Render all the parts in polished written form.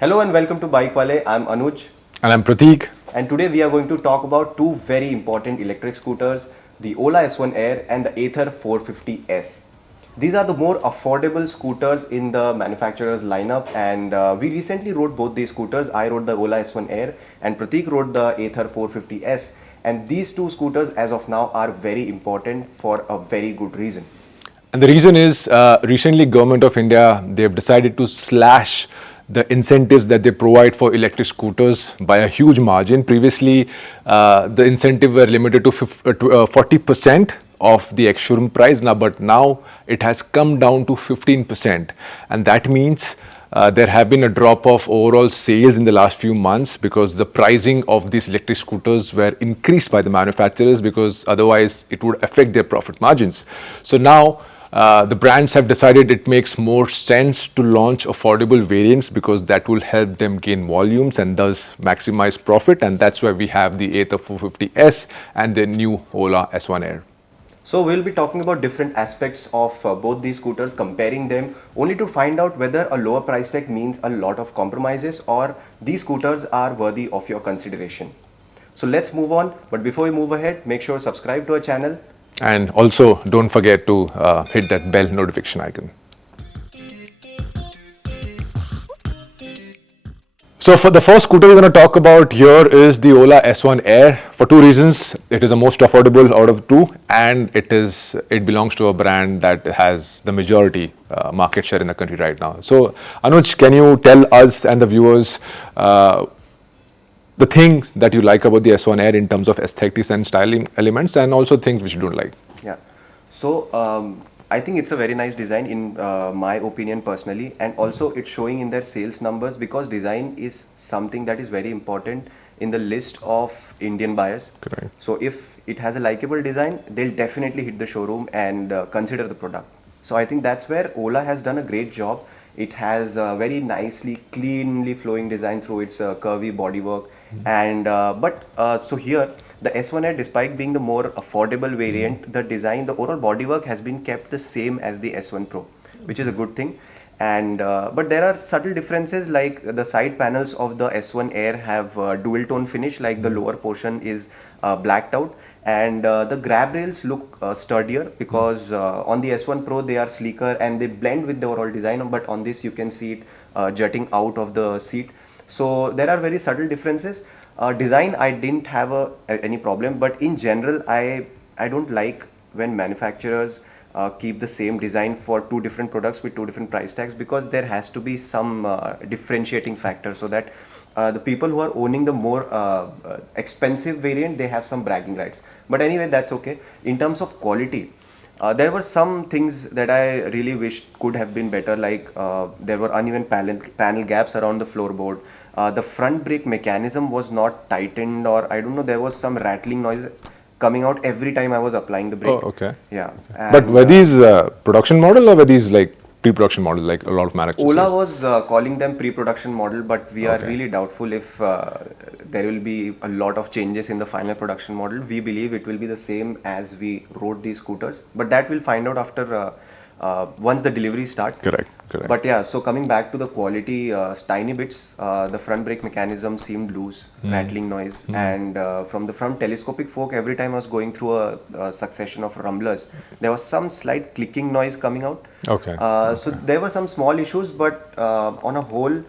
Hello and welcome to BikeWale. I'm Anuj. And I'm Prateek. And today we are going to talk about two very important electric scooters, the Ola S1 Air and the ATHER 450S. These are the more affordable scooters in the manufacturer's lineup, and we recently rode both these scooters. I rode the Ola S1 Air and Prateek rode the ATHER 450S. And these two scooters as of now are very important for a very good reason. And the reason is recently Government of India, they have decided to slash the incentives that they provide for electric scooters by a huge margin. Previously, the incentive were limited to 40% of the ex-showroom price, but now it has come down to 15%. And that means there have been a drop of overall sales in the last few months because the pricing of these electric scooters were increased by the manufacturers, because otherwise it would affect their profit margins. So now the brands have decided it makes more sense to launch affordable variants, because that will help them gain volumes and thus maximize profit. And that's why we have the ATHER 450S and the new Ola S1 Air. So we'll be talking about different aspects of both these scooters, comparing them only to find out whether a lower price tag means a lot of compromises or these scooters are worthy of your consideration. So let's move on. But before we move ahead, make sure to subscribe to our channel. And also don't forget to hit that bell notification icon. So for the first scooter we're going to talk about here is the Ola S1 Air, for two reasons. It is the most affordable out of two, and it belongs to a brand that has the majority market share in the country right now. So Anuj, can you tell us and the viewers the things that you like about the S1 Air in terms of aesthetics and styling elements, and also things which you don't like? Yeah. So I think it's a very nice design in my opinion personally, and also it's showing in their sales numbers, because design is something that is very important in the list of Indian buyers. Correct. So if it has a likable design, they'll definitely hit the showroom and consider the product. So I think that's where Ola has done a great job. It has a very nicely, cleanly flowing design through its curvy bodywork. And so here the S1 Air, despite being the more affordable variant, the design, the overall bodywork has been kept the same as the S1 Pro, which is a good thing. And but there are subtle differences, like the side panels of the S1 Air have dual tone finish, like the lower portion is blacked out, and the grab rails look sturdier, because on the S1 Pro they are sleeker and they blend with the overall design, but on this you can see it jutting out of the seat. So there are very subtle differences. Design, I didn't have any problem, but in general I don't like when manufacturers keep the same design for two different products with two different price tags, because there has to be some differentiating factor, so that the people who are owning the more expensive variant, they have some bragging rights. But anyway, that's okay. In terms of quality, there were some things that I really wished could have been better, like there were uneven panel gaps around the floorboard. The front brake mechanism was not tightened, or I don't know, there was some rattling noise coming out every time I was applying the brake. Oh, okay. Yeah. But were these production model, or were these like pre-production model, like a lot of manufacturers? Ola was calling them pre-production model, but we are really doubtful if there will be a lot of changes in the final production model. We believe it will be the same as we rode these scooters, but that we'll find out after once the delivery start. Correct. But yeah, so coming back to the quality, tiny bits, the front brake mechanism seemed loose, rattling noise, and from the front telescopic fork, every time I was going through a succession of rumblers, there was some slight clicking noise coming out. Okay. So there were some small issues, but on a whole,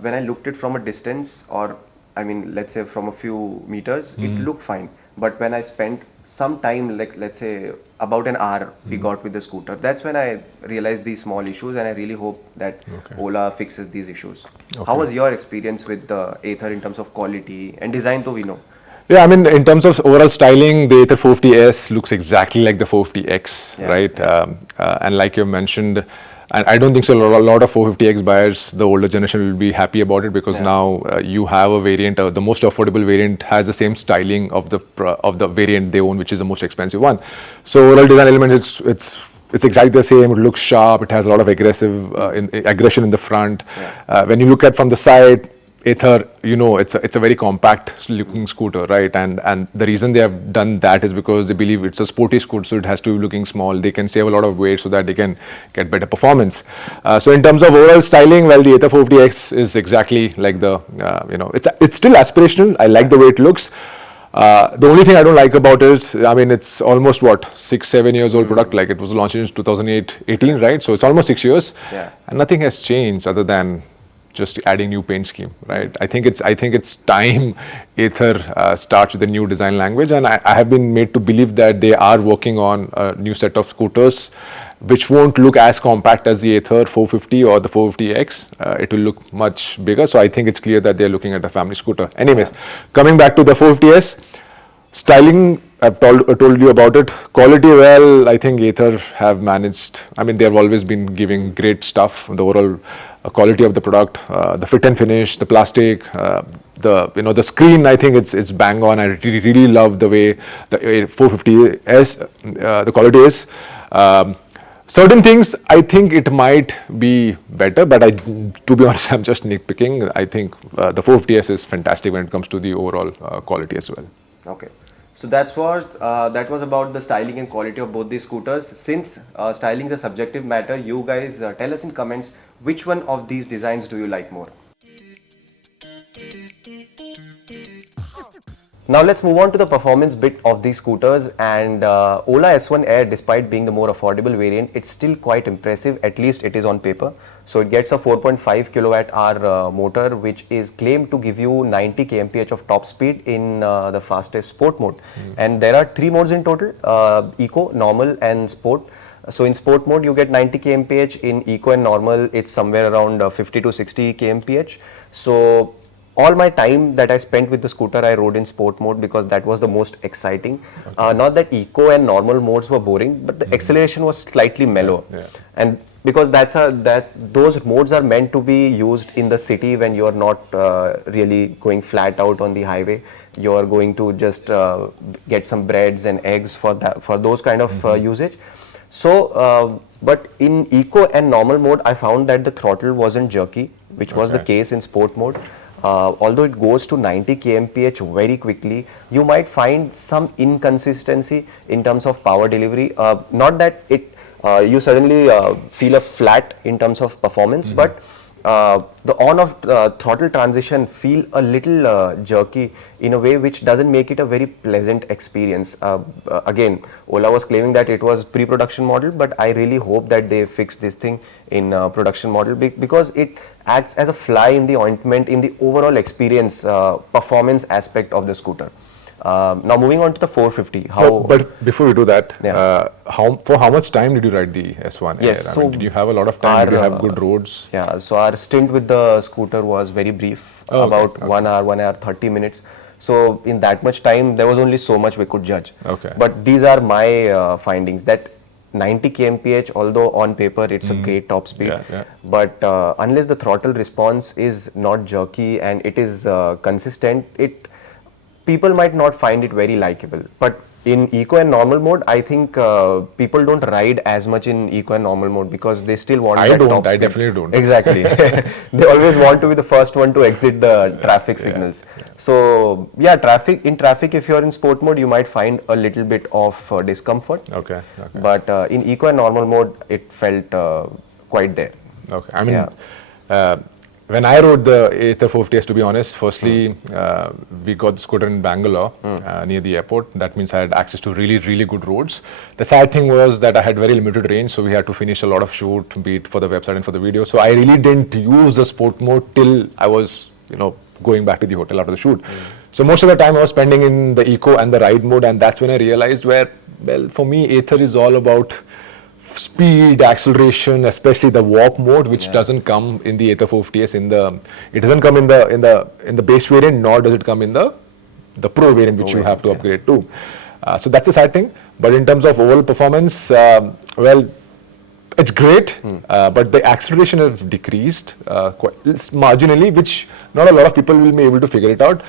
when I looked it from a distance, or I mean, let's say from a few meters, it looked fine. But when I spent some time, like let's say about an hour, we got with the scooter, that's when I realized these small issues, and I really hope that Ola fixes these issues. How was your experience with the ATHER in terms of quality and design, though we know? Yeah, I mean, in terms of overall styling, the ATHER 450S looks exactly like the 450X, right? And like you mentioned, and I don't think so a lot of 450X buyers, the older generation, will be happy about it, because now you have a variant, the most affordable variant has the same styling of the variant they own, which is the most expensive one. So overall design element, it's exactly the same. It looks sharp. It has a lot of aggression in the front. When you look at from the side, Ather, it's a very compact looking scooter, right? And the reason they have done that is because they believe it's a sporty scooter, so it has to be looking small. They can save a lot of weight so that they can get better performance. So in terms of overall styling, well, the ATHER 450X is exactly like the, it's still aspirational. I like the way it looks. The only thing I don't like about it, I mean, it's almost 6-7 years old product. Like it was launched in 2018, right? So it's almost 6 years, and nothing has changed other than just adding new paint scheme, right? I think it's time Ather starts with a new design language, and I have been made to believe that they are working on a new set of scooters which won't look as compact as the ATHER 450 or the 450X. It will look much bigger. So I think it's clear that they're looking at a family scooter. Anyways, coming back to the 450S, styling, I've told you about it. Quality, well, I think Ather have managed. I mean, they have always been giving great stuff. The overall quality of the product, the fit and finish, the plastic, the screen. I think it's bang on. I really love the way the 450S the quality is. Certain things I think it might be better, but to be honest, I'm just nitpicking. I think the 450S is fantastic when it comes to the overall quality as well. Okay. So that was about the styling and quality of both these scooters. Since styling is a subjective matter, you guys tell us in comments which one of these designs do you like more. Now let's move on to the performance bit of these scooters, and Ola S1 Air, despite being the more affordable variant, it's still quite impressive, at least it is on paper. So it gets a 4.5 kilowatt hour motor, which is claimed to give you 90 kmph of top speed in the fastest sport mode. And there are 3 modes in total, Eco, Normal and Sport. So in sport mode you get 90 kmph, in Eco and Normal it's somewhere around 50 to 60 kmph. So all my time that I spent with the scooter, I rode in sport mode because that was the most exciting. Okay. Not that eco and normal modes were boring, but the acceleration was slightly mellow. And because those modes are meant to be used in the city when you are not really going flat out on the highway. You are going to just get some breads and eggs for those kind of usage. So, but in eco and normal mode, I found that the throttle wasn't jerky, which was the case in sport mode. Although it goes to 90 kmph very quickly, you might find some inconsistency in terms of power delivery. Not that you suddenly feel a flat in terms of performance, but the on-off throttle transition feel a little jerky in a way which doesn't make it a very pleasant experience. Again, Ola was claiming that it was pre-production model, but I really hope that they fix this thing in production model because it acts as a fly in the ointment in the overall experience performance aspect of the scooter. Now moving on to the 450. But before we do that, for how much time did you ride the S1 Air? Yes, I mean, did you have a lot of time? Did you have good roads? Yeah, so our stint with the scooter was very brief, about 1 hour 30 minutes. So in that much time, there was only so much we could judge. Okay. But these are my findings that 90 kmph, although on paper it's a great top speed, but unless the throttle response is not jerky and it is consistent, people might not find it very likable. But in eco and normal mode, I think people don't ride as much in eco and normal mode because they still want that top speed. I definitely don't. Exactly. They always want to be the first one to exit the traffic signals. So yeah, in traffic, if you're in sport mode, you might find a little bit of discomfort. Okay. But in eco and normal mode, it felt quite there. Okay. I mean, when I rode the ATHER 450S, to be honest, firstly, we got the scooter in Bangalore near the airport. That means I had access to really, really good roads. The sad thing was that I had very limited range, so we had to finish a lot of shoot, be it for the website and for the video. So I really didn't use the sport mode till I was, going back to the hotel after the shoot. So most of the time I was spending in the eco and the ride mode, and that's when I realized for me, ATHER is all about speed, acceleration, especially the warp mode, which doesn't come in the ATHER 450S. It doesn't come in the base variant, nor does it come in the pro variant, which you have to upgrade to. So that's a sad thing. But in terms of overall performance, it's great, but the acceleration has decreased quite marginally, which not a lot of people will be able to figure it out.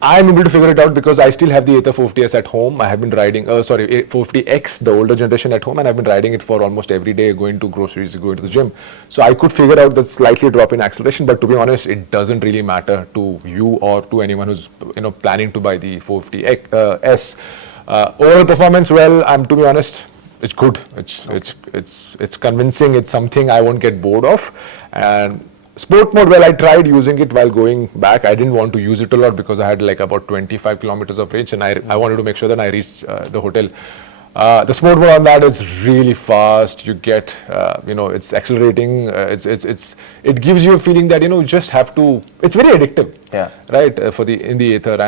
I'm able to figure it out because I still have the ATHER 450S at home. I have been riding, 450X, the older generation at home, and I've been riding it for almost every day, going to groceries, going to the gym. So I could figure out the slightly drop in acceleration, but to be honest, it doesn't really matter to you or to anyone who's planning to buy the 450S. Overall performance, well, to be honest, it's good. It's convincing. It's something I won't get bored of. And sport mode, well, I tried using it while going back. I didn't want to use it a lot because I had like about 25 kilometers of range, and I wanted to make sure that I reached the hotel. The sport mode on that is really fast. You get, it's accelerating. It gives you a feeling that you just have to. It's very addictive. Yeah. Right. In the Ather,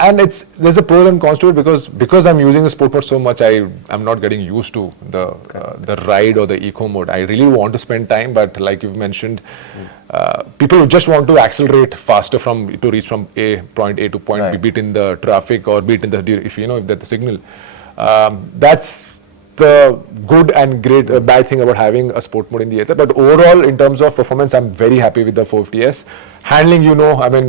and there's a pros and cons to it because I'm using the sport mode so much. I'm not getting used to the ride or the eco mode. I really want to spend time, but like you've mentioned, people who just want to accelerate faster to reach from point A to point B, be it in the traffic or be it in if the signal. That's the good and bad thing about having a sport mode in the Ather. But overall, in terms of performance, I'm very happy with the 450S. Handling,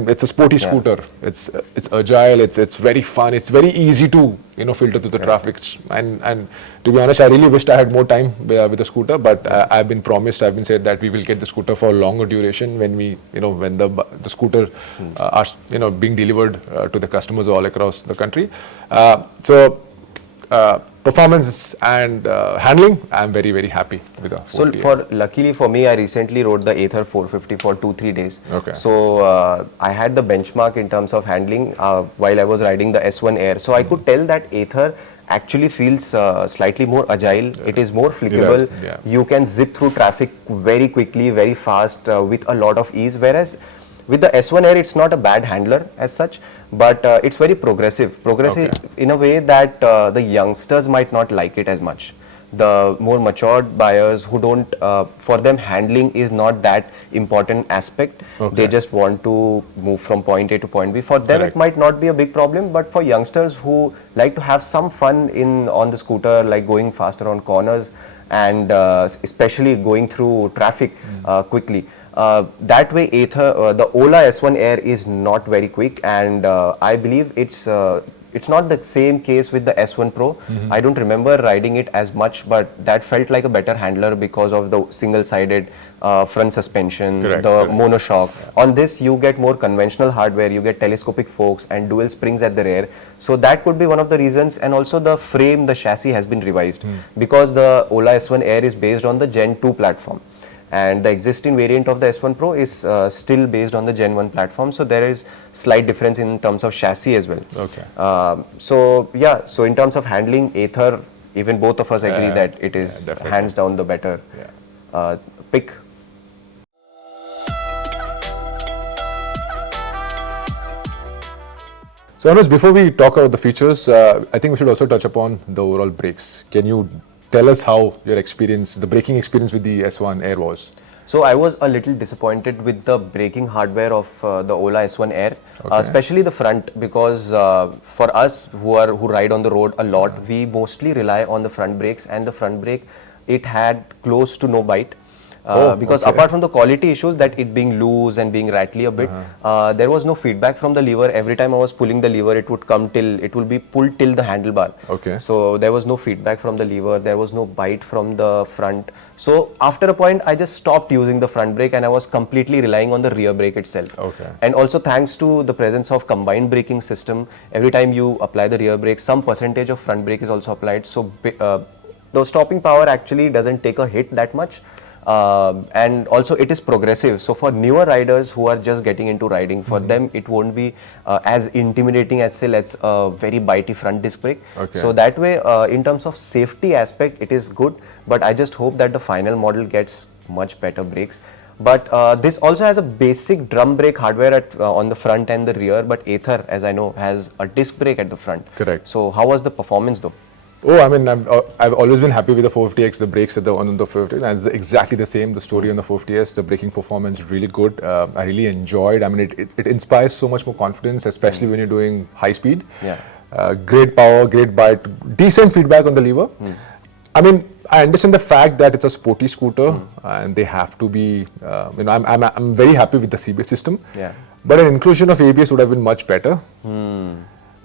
it's a sporty scooter. It's agile. It's very fun. It's very easy to filter through the traffic. And to be honest, I really wished I had more time with the scooter. But I've been said that we will get the scooter for a longer duration when when the scooter are being delivered to the customers all across the country. Performance and handling, I'm very, very happy with the 450. So luckily for me, I recently rode the ATHER 450 for 2-3 days. Okay. So I had the benchmark in terms of handling while I was riding the S1 Air. So I could tell that ATHER actually feels slightly more agile. It is more flickable. Yeah. You can zip through traffic very quickly, very fast, with a lot of ease. Whereas with the S1 Air, it's not a bad handler as such, but it's very progressive in a way that the youngsters might not like it as much. The more matured buyers who don't, for them handling is not that important aspect. They just want to move from point A to point B. For them, it might not be a big problem, but for youngsters who like to have some fun on the scooter, like going faster on corners and especially going through traffic quickly. That way, the Ola S1 Air is not very quick, and I believe it's not the same case with the S1 Pro. I don't remember riding it as much, but that felt like a better handler because of the single-sided front suspension, monoshock. On this, you get more conventional hardware, you get telescopic forks and dual springs at the rear. So that could be one of the reasons. And also the frame, the chassis has been revised because the Ola S1 Air is based on the Gen 2 platform. And the existing variant of the S1 Pro is still based on the Gen 1 platform. So there is slight difference in terms of chassis as well. Okay. So in terms of handling, ATHER, even both of us agree that it is hands down the better pick. So Anuj, before we talk about the features, I think we should also touch upon the overall brakes. Can you tell us how your the braking experience with the S1 Air was? So I was a little disappointed with the braking hardware of the Ola S1 Air, especially the front, because for us who ride on the road a lot, we mostly rely on the front brakes, and the front brake, it had close to no bite. Because apart from the quality issues, that it being loose and being rattly a bit, there was no feedback from the lever. Every time I was pulling the lever, it will be pulled till the handlebar. Okay. So there was no feedback from the lever. There was no bite from the front. So after a point, I just stopped using the front brake and I was completely relying on the rear brake itself. Okay. And also thanks to the presence of combined braking system, every time you apply the rear brake, some percentage of front brake is also applied. So the stopping power actually doesn't take a hit that much. And also it is progressive. So for newer riders who are just getting into riding, for them it won't be as intimidating as say let's a very bitey front disc brake. Okay. So that way in terms of safety aspect it is good, but I just hope that the final model gets much better brakes. But this also has a basic drum brake hardware on the front and the rear, but ATHER, as I know, has a disc brake at the front. Correct. So how was the performance though? Oh, I mean, I've always been happy with the 450X, the brakes on the 450, and it's exactly the same, the story on the 450S, the braking performance really good. I really enjoyed, I mean, it inspires so much more confidence, especially when you're doing high speed. Yeah. Great power, great bite, decent feedback on the lever. I mean, I understand the fact that it's a sporty scooter and they have to be, I'm very happy with the CBS system. Yeah. But an inclusion of ABS would have been much better.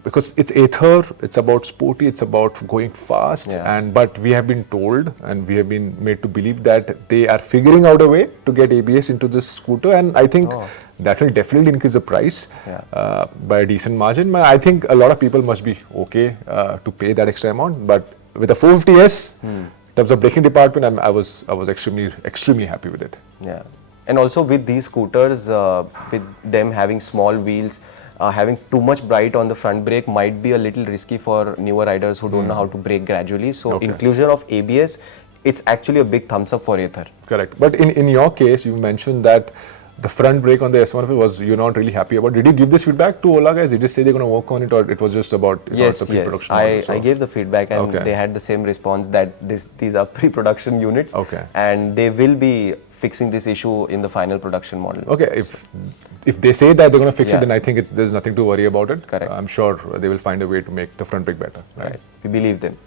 Because it's Ather, it's about sporty, it's about going fast, but we have been told and we have been made to believe that they are figuring out a way to get ABS into this scooter, and I think that will definitely increase the price by a decent margin. I think a lot of people must be okay to pay that extra amount, but with the 450S, in terms of braking department, I was extremely happy with it. Yeah, and also with these scooters, with them having small wheels, having too much bright on the front brake might be a little risky for newer riders who don't know how to brake gradually. So inclusion of ABS, it's actually a big thumbs up for Ather. Correct. But in your case, you mentioned that the front brake on the S1 was you're not really happy about. Did you give this feedback to Ola guys? Did you say they're going to work on it, or it was just about yes, the pre-production? I gave the feedback, and they had the same response that these are pre-production units, and they will be fixing this issue in the final production model. Okay, if they say that they're going to fix it, then I think there's nothing to worry about it. Correct. I'm sure they will find a way to make the front brake better. Right. We believe them.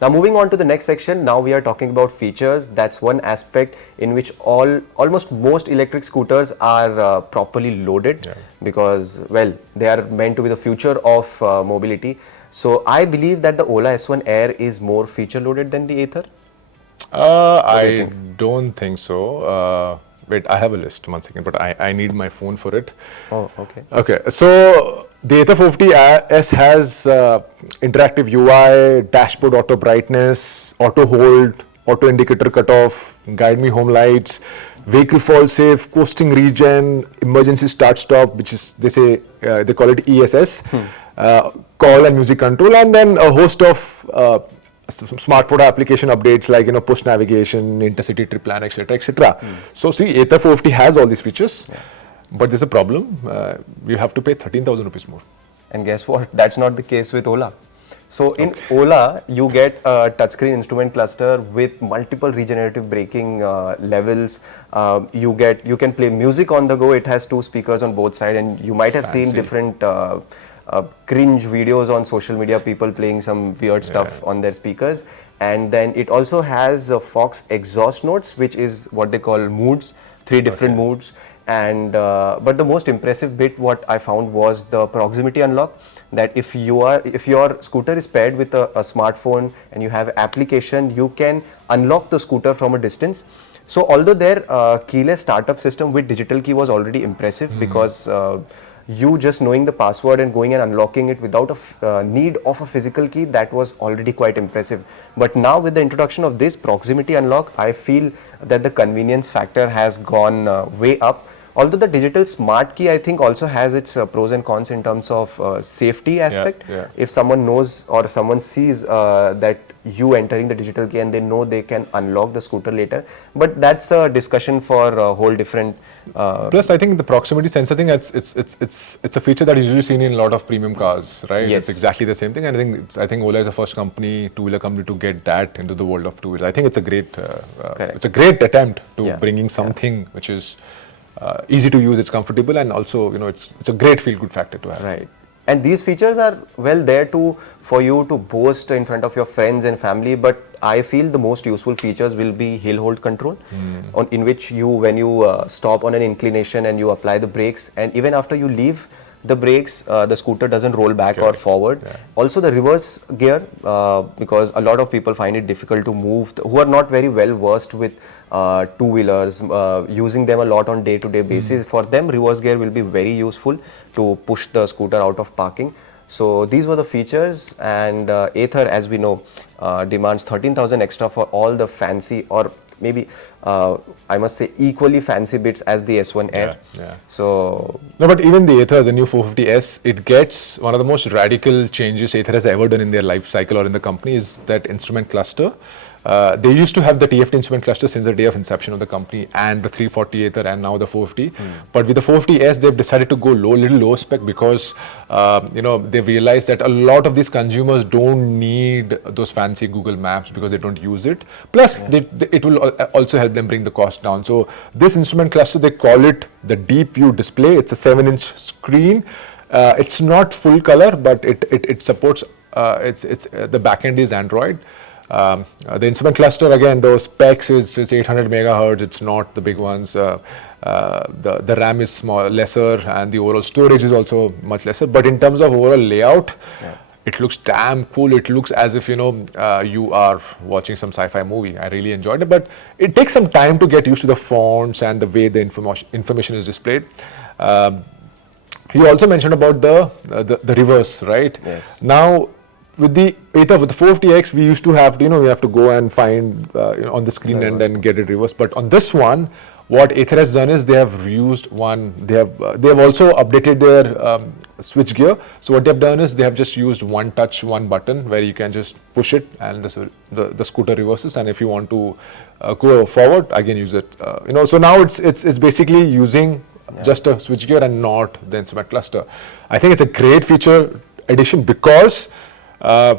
Now moving on to the next section, now we are talking about features. That's one aspect in which almost most electric scooters are properly loaded because, well, they are meant to be the future of mobility. So I believe that the Ola S1 Air is more feature loaded than the Ather. I don't think so. Wait, I have a list, 1 second, but I need my phone for it. Oh, okay. Okay, so the ATHER 450S has interactive UI, dashboard auto brightness, auto hold, auto indicator cutoff, guide me home lights, vehicle fall safe, coasting regen, emergency start stop, which is they call it ESS, call and music control, and then a host of smart product application updates like push navigation, intercity trip plan, etc., etc. So see, ATHER 450 has all these features, but there's a problem. You have to pay 13,000 rupees more. And guess what? That's not the case with Ola. So in Ola, you get a touchscreen instrument cluster with multiple regenerative braking levels. You can play music on the go. It has 2 speakers on both sides, and you might have seen different cringe videos on social media, people playing some weird stuff on their speakers. And then it also has Fox exhaust notes, which is what they call moods, 3 different moods. And but the most impressive bit what I found was the proximity unlock, that if your scooter is paired with a smartphone and you have application, you can unlock the scooter from a distance. So although their keyless startup system with digital key was already impressive, because you just knowing the password and going and unlocking it without a need of a physical key, that was already quite impressive. But now with the introduction of this proximity unlock, I feel that the convenience factor has gone way up. Although the digital smart key, I think, also has its pros and cons in terms of safety aspect. If someone knows or someone sees that you entering the digital key and they know they can unlock the scooter later, but that's a discussion for a whole different. Plus, I think the proximity sensor thing, it's a feature that is usually seen in a lot of premium cars, right? Yes. It's exactly the same thing, and I think Ola is the first two-wheeler company to get that into the world of two-wheelers. I think it's a great attempt to bringing something which is easy to use, it's comfortable, and also it's a great feel-good factor to have. Right. And these features are there for you to boast in front of your friends and family, but I feel the most useful features will be hill hold control, in which when you stop on an inclination and you apply the brakes, and even after you leave the brakes, the scooter doesn't roll back or forward. Also the reverse gear, because a lot of people find it difficult to move, who are not very well versed with two-wheelers, using them a lot on day-to-day basis. For them, reverse gear will be very useful to push the scooter out of parking. So these were the features, and Ather, as we know, demands 13,000 extra for all the fancy, or maybe I must say equally fancy bits as the S1 Air. So no, but even the Ather, the new 450S, it gets one of the most radical changes Ather has ever done in their life cycle or in the company is that instrument cluster. They used to have the TFT instrument cluster since the day of inception of the company, and the 340 Ather and now the 450. But with the 450S, they've decided to go little low spec because they've realized that a lot of these consumers don't need those fancy Google Maps because they don't use it. Plus, it will also help them bring the cost down. So this instrument cluster, they call it the Deep View display. It's a 7-inch screen. It's not full color, but it supports. It's the backend is Android. The instrument cluster, again, those specs is 800 megahertz. It's not the big ones. The RAM is small, lesser, and the overall storage is also much lesser. But in terms of overall layout, it looks damn cool. It looks as if you are watching some sci-fi movie. I really enjoyed it, but it takes some time to get used to the fonts and the way the information is displayed. You also mentioned about the reverse, right? Yes. Now, with the ATHER, with the 450X, we used to have, we have to go and find on the screen and then get it reversed. But on this one, what ATHER has done is they have used one. They have also updated their switch gear. So what they have done is they have just used one touch, one button where you can just push it and the scooter reverses. And if you want to go forward, again use it. So now it's basically using just a switch gear and not the instrument cluster. I think it's a great feature addition because I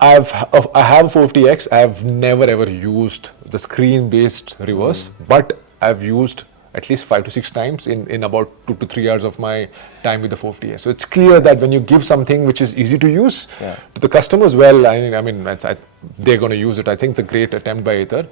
have a 450X. I have never ever used the screen-based reverse, but I've used at least 5 to 6 times in about 2 to 3 hours of my time with the 450S. So it's clear that when you give something which is easy to use to the customers, well, I mean they're going to use it. I think it's a great attempt by ATHER.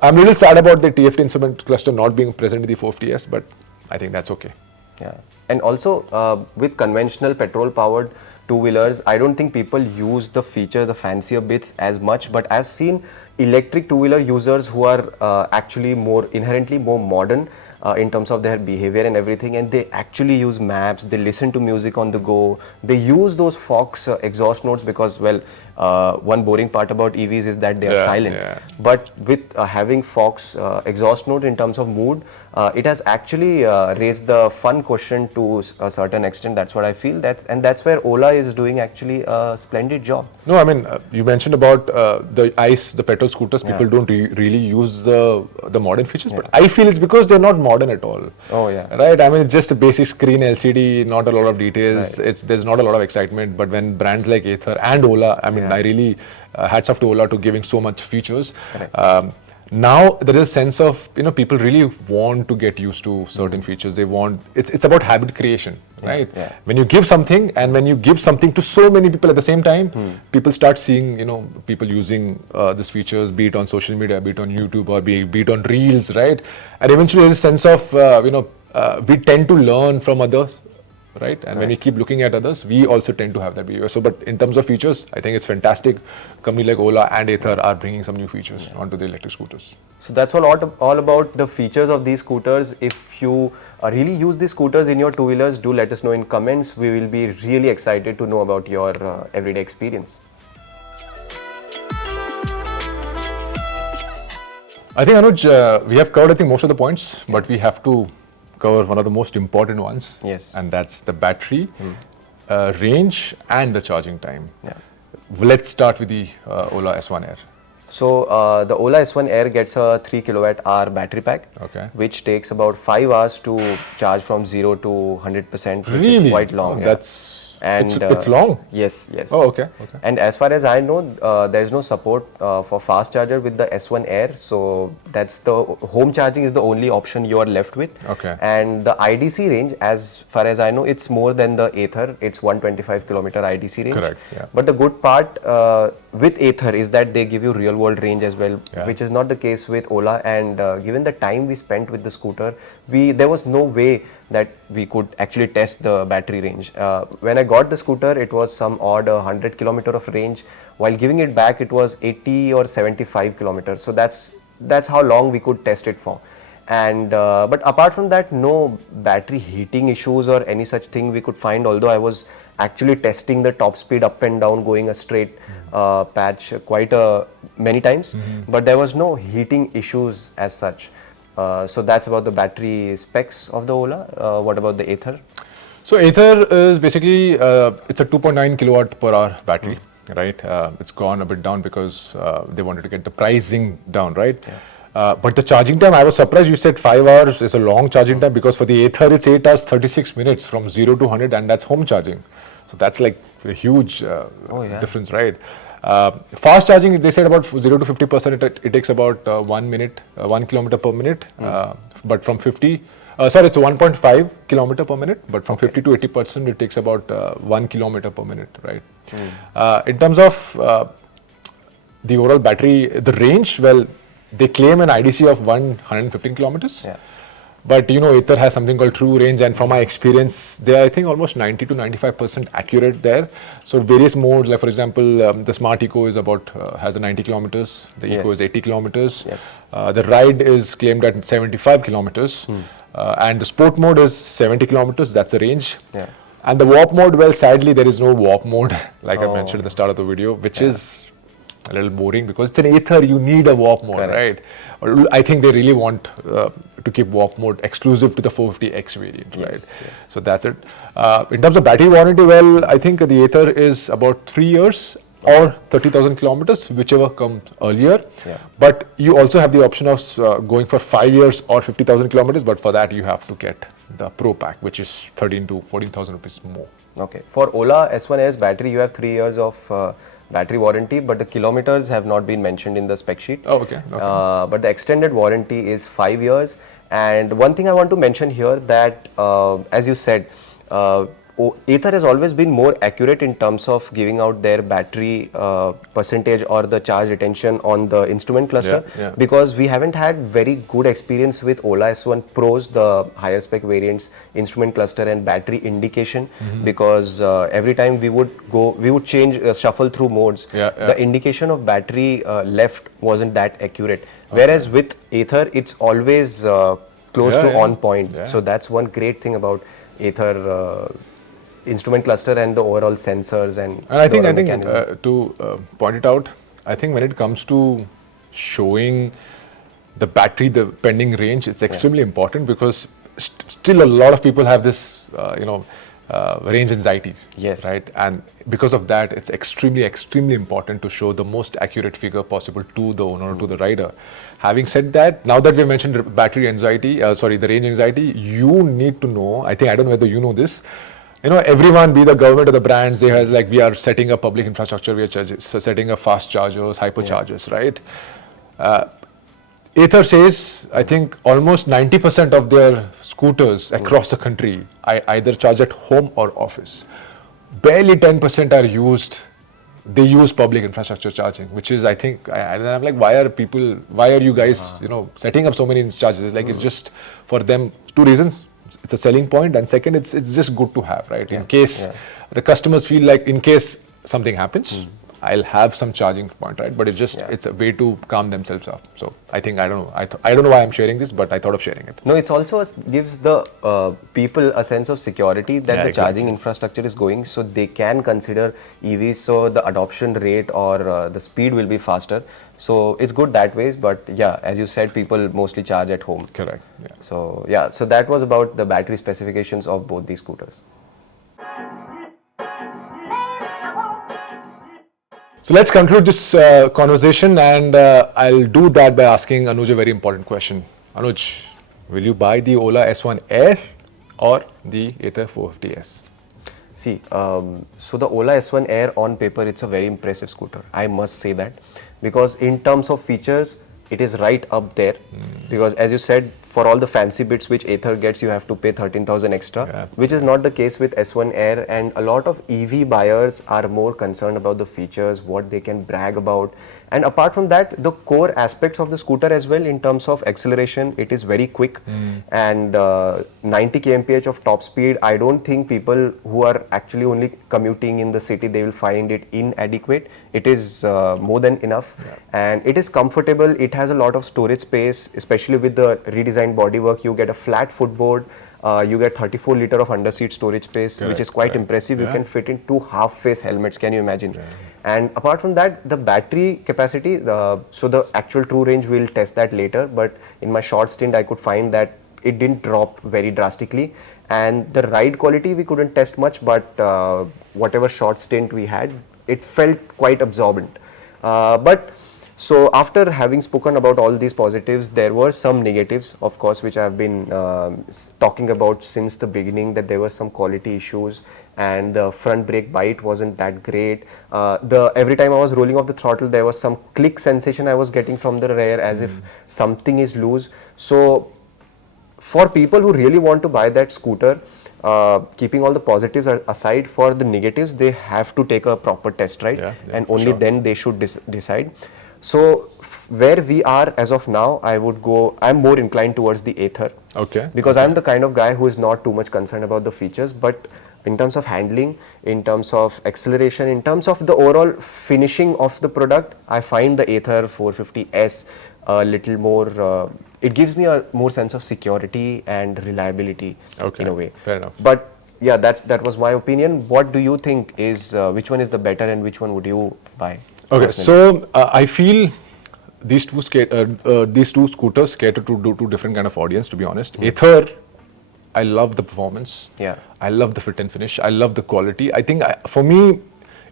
I'm a little sad about the TFT instrument cluster not being present in the 450S, but I think that's okay. Yeah, and also with conventional petrol-powered two-wheelers, I don't think people use the feature, the fancier bits as much, but I've seen electric two-wheeler users who are actually inherently more modern in terms of their behavior and everything, and they actually use maps, they listen to music on the go, they use those Fox exhaust notes because, well, one boring part about EVs is that they are silent. But with having Fox exhaust note in terms of mood, it has actually raised the fun quotient to a certain extent. That's what I feel. And that's where Ola is doing actually a splendid job. No, I mean, you mentioned about the ICE, the petrol scooters. People don't really use the modern features, but I feel it's because they're not modern at all. Oh yeah. Right. I mean, it's just a basic screen LCD, not a lot of details. There's not a lot of excitement. But when brands like ATHER and Ola, I mean, I really hats off to Ola to giving so much features. Now there is a sense of people really want to get used to certain features. They want it's about habit creation, right? When you give something and when you give something to so many people at the same time, people start seeing people using these features, be it on social media, be it on YouTube, or be it on Reels, right? And eventually there's a sense of we tend to learn from others. Right, and when we keep looking at others, we also tend to have that behavior. So, but in terms of features, I think it's fantastic. Company like Ola and ATHER are bringing some new features onto the electric scooters. So that's all about the features of these scooters. If you really use these scooters in your two-wheelers, do let us know in comments. We will be really excited to know about your everyday experience. I think Anuj, we have covered I think most of the points, but we have to cover one of the most important ones. Yes. And that's the battery, range, and the charging time. Yeah. Let's start with the Ola S1 Air. So the Ola S1 Air gets a 3 kilowatt-hour battery pack, which takes about 5 hours to charge from 0 to 100%, which is quite long. It's long? Yes. Oh, okay. And as far as I know, there is no support for fast charger with the S1 Air. So that's the home charging is the only option you are left with. Okay. And the IDC range, as far as I know, it's more than the ATHER. It's 125 kilometer IDC range. Correct. Yeah. But the good part with ATHER is that they give you real world range as well, which is not the case with Ola. And given the time we spent with the scooter, there was no way that we could actually test the battery range. When I got the scooter, it was some odd 100 kilometer of range. While giving it back, it was 80 or 75 kilometers. So that's how long we could test it for. And but apart from that, no battery heating issues or any such thing we could find. Although I was actually testing the top speed up and down, going a straight patch quite many times, but there was no heating issues as such. So that's about the battery specs of the Ola. What about the ATHER? So ATHER is basically it's a 2.9 kilowatt per hour battery, right? It's gone a bit down because they wanted to get the pricing down, right? But the charging time, I was surprised you said 5 hours is a long charging time, because for the ATHER it's 8 hours 36 minutes from 0 to 100, and that's home charging. So that's like a huge difference, right? Fast charging, they said about 0 to 50%, it takes about 1 minute, 1 kilometer per minute. But from 50 Sorry, it's 1.5 kilometer per minute, but from 50 to 80%, it takes about 1 kilometer per minute, right? In terms of the overall battery, the range, well, they claim an IDC of 115 kilometers. Yeah. But you know, Ather has something called true range, and from my experience, they are, I think, almost 90 to 95% accurate there. So various modes, like for example, the Smart Eco is about has a 90 kilometers, the Eco Yes. is 80 kilometers. Yes. The Ride is claimed at 75 kilometers, and the Sport mode is 70 kilometers. That's the range. Yeah. And the Warp mode, well, sadly, there is no Warp mode, like I mentioned at the start of the video, which is a little boring because it's an Ather, you need a warp mode, right? Or I think they really want to keep warp mode exclusive to the 450X variant, right? Yes. So that's it. In terms of battery warranty, well, I think the Ather is about 3 years or 30,000 kilometers, whichever comes earlier. Yeah. But you also have the option of going for 5 years or 50,000 kilometers, but for that you have to get the Pro Pack, which is 13 to 14,000 rupees more. Okay. For Ola S1 Air's battery, you have 3 years of battery warranty, but the kilometers have not been mentioned in the spec sheet. Oh, okay. But the extended warranty is 5 years. And one thing I want to mention here that, as you said, Ather has always been more accurate in terms of giving out their battery percentage or the charge retention on the instrument cluster, because we haven't had very good experience with Ola S1 Pros, the higher spec variants, instrument cluster and battery indication, because every time we would change, shuffle through modes, the indication of battery left wasn't that accurate. Whereas with Ather, it's always close to on point. So that's one great thing about Ather instrument cluster and the overall sensors and I think to point it out, I think when it comes to showing the battery, the pending range, it's extremely important because still a lot of people have this range anxieties. Yes. Right. And because of that, it's extremely important to show the most accurate figure possible to the owner, to the rider. Having said that, now that we mentioned battery anxiety, the range anxiety, you need to know, I don't know whether you know this, you know, everyone, be the government or the brands, they has like, we are setting up public infrastructure, we are setting up fast chargers, hyperchargers, right? Ather says, I think almost 90% of their scooters across the country either charge at home or office. Barely 10% are used, they use public infrastructure charging, which is, I think, I'm like, why are you guys, setting up so many chargers? Like, it's just for them, two reasons. It's a selling point, and second, it's just good to have, right? In case the customers feel like, in case something happens, I'll have some charging point, right? But it's a way to calm themselves up. So I think, I don't know why I'm sharing this, but I thought of sharing it. No, it's also gives the people a sense of security that the charging infrastructure is going, so they can consider EVs, so the adoption rate or the speed will be faster. So it's good that ways, but yeah, as you said, people mostly charge at home. Correct. So so that was about the battery specifications of both these scooters. So let's conclude this conversation, and I'll do that by asking Anuj a very important question. Anuj, will you buy the Ola S1 Air or the ATHER 450S? See, so the Ola S1 Air on paper, it's a very impressive scooter. I must say that, because in terms of features, it is right up there. Because as you said, for all the fancy bits which Ather gets, you have to pay 13,000 extra, which is not the case with S1 Air. And a lot of EV buyers are more concerned about the features, what they can brag about. And apart from that, the core aspects of the scooter as well, in terms of acceleration, it is very quick. And 90 kmph of top speed, I don't think people who are actually only commuting in the city, they will find it inadequate. It is more than enough. And it is comfortable. It has a lot of storage space, especially with the redesigned bodywork. You get a flat footboard. You get 34 liter of underseat storage space, which is quite impressive. You can fit in 2 half-face helmets, can you imagine? And apart from that, the battery capacity, so the actual true range, we'll test that later, but in my short stint, I could find that it didn't drop very drastically. And the ride quality, we couldn't test much, but whatever short stint we had, it felt quite absorbent. So after having spoken about all these positives, there were some negatives, of course, which I've been talking about since the beginning, that there were some quality issues and the front brake bite wasn't that great. Every time I was rolling off the throttle, there was some click sensation I was getting from the rear, as if something is loose. So for people who really want to buy that scooter, keeping all the positives aside, for the negatives, they have to take a proper test ride, and only then they should decide. So where we are as of now, I'm more inclined towards the Ather. Okay. Because I'm the kind of guy who is not too much concerned about the features, but in terms of handling, in terms of acceleration, in terms of the overall finishing of the product, I find the ATHER 450S a little more, it gives me a more sense of security and reliability in a way. Fair enough. But yeah, that was my opinion. What do you think is, which one is the better and which one would you buy? Okay, so I feel these two scooters cater to two different kind of audience, to be honest. Ather, I love the performance. Yeah. I love the fit and finish. I love the quality. I think for me,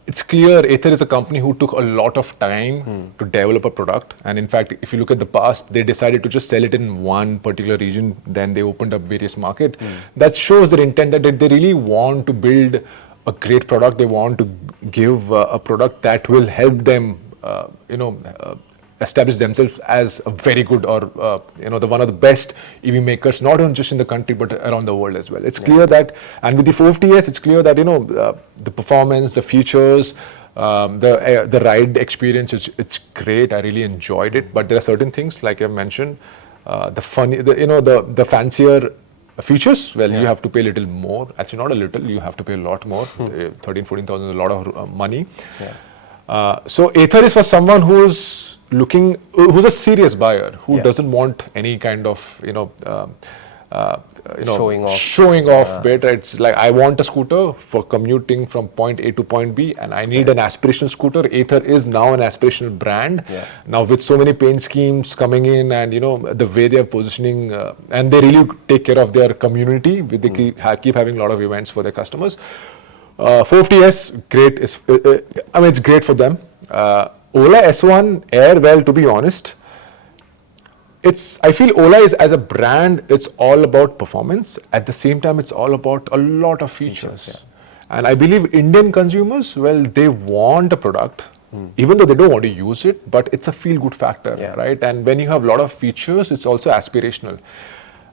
it's clear Ather is a company who took a lot of time to develop a product. And in fact, if you look at the past, they decided to just sell it in one particular region. Then they opened up various market. That shows their intent that they really want to build a great product. They want to give a product that will help them, establish themselves as a very good or one of the best EV makers, not only just in the country but around the world as well. It's clear that, and with the 450S, it's clear that the performance, the features, the ride experience, it's great. I really enjoyed it. But there are certain things, like I mentioned, the fancier features, well, you have to pay a little more. Actually, not a little, you have to pay a lot more. 13,000-14,000 is a lot of money. So Ather is for someone who's a serious buyer, who doesn't want any kind of showing off bit. It's like, I want a scooter for commuting from point A to point B, and I need an aspirational scooter. Ather is now an aspirational brand. Now with so many paint schemes coming in, and the way they are positioning, and they really take care of their community. They keep having a lot of events for their customers. 450S, great. It's great for them. Ola S1 Air, well, to be honest, I feel Ola is, as a brand, it's all about performance. At the same time, it's all about a lot of features. And I believe Indian consumers, well, they want a product, even though they don't want to use it, but it's a feel-good factor, right? And when you have a lot of features, it's also aspirational.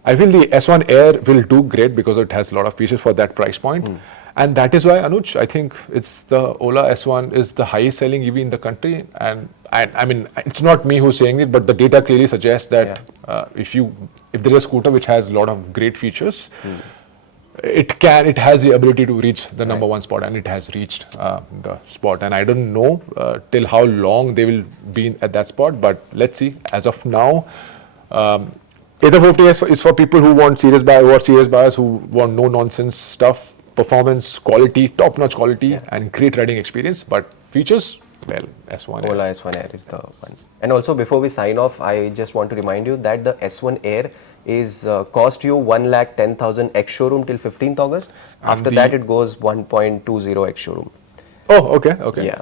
I feel the S1 Air will do great because it has a lot of features for that price point. And that is why, Anuj, I think it's the Ola S1 is the highest selling EV in the country. And I mean, it's not me who's saying it, but the data clearly suggests that if there is a scooter which has a lot of great features, it has the ability to reach the number one spot, and it has reached the spot. And I don't know till how long they will be at that spot, but let's see. As of now, ATHER 450S is for people who want serious buyers who want no nonsense stuff. Performance, quality, top-notch quality, and great riding experience. But features, well, S1 Air. Ola S1 Air is the one. And also, before we sign off, I just want to remind you that the S1 Air is cost you 1,10,000 ex-showroom till 15th August. After that, it goes 1.20 ex-showroom. Oh, okay. Yeah.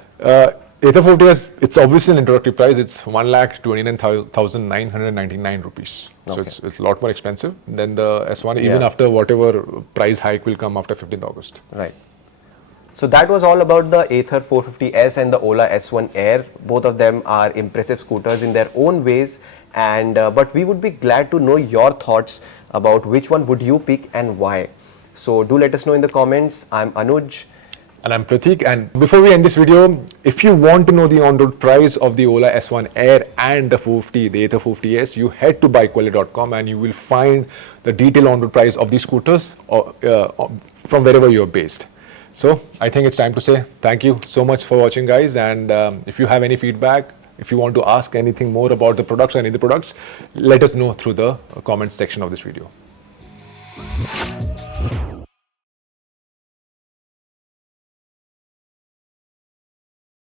ATHER 450S, it's obviously an introductory price. It's 1,29,999 rupees. So it's a lot more expensive than the S1, even after whatever price hike will come after 15th August. Right. So that was all about the ATHER 450S and the Ola S1 Air. Both of them are impressive scooters in their own ways. And but we would be glad to know your thoughts about which one would you pick and why. So do let us know in the comments. I'm Anuj. And I'm Pratik, and before we end this video, if you want to know the on-road price of the Ola S1 Air and the ATHER 450S, you head to BikeWale.com and you will find the detailed on-road price of these scooters from wherever you're based. So I think it's time to say thank you so much for watching, guys, and if you have any feedback, if you want to ask anything more about the products or any of the products, let us know through the comments section of this video.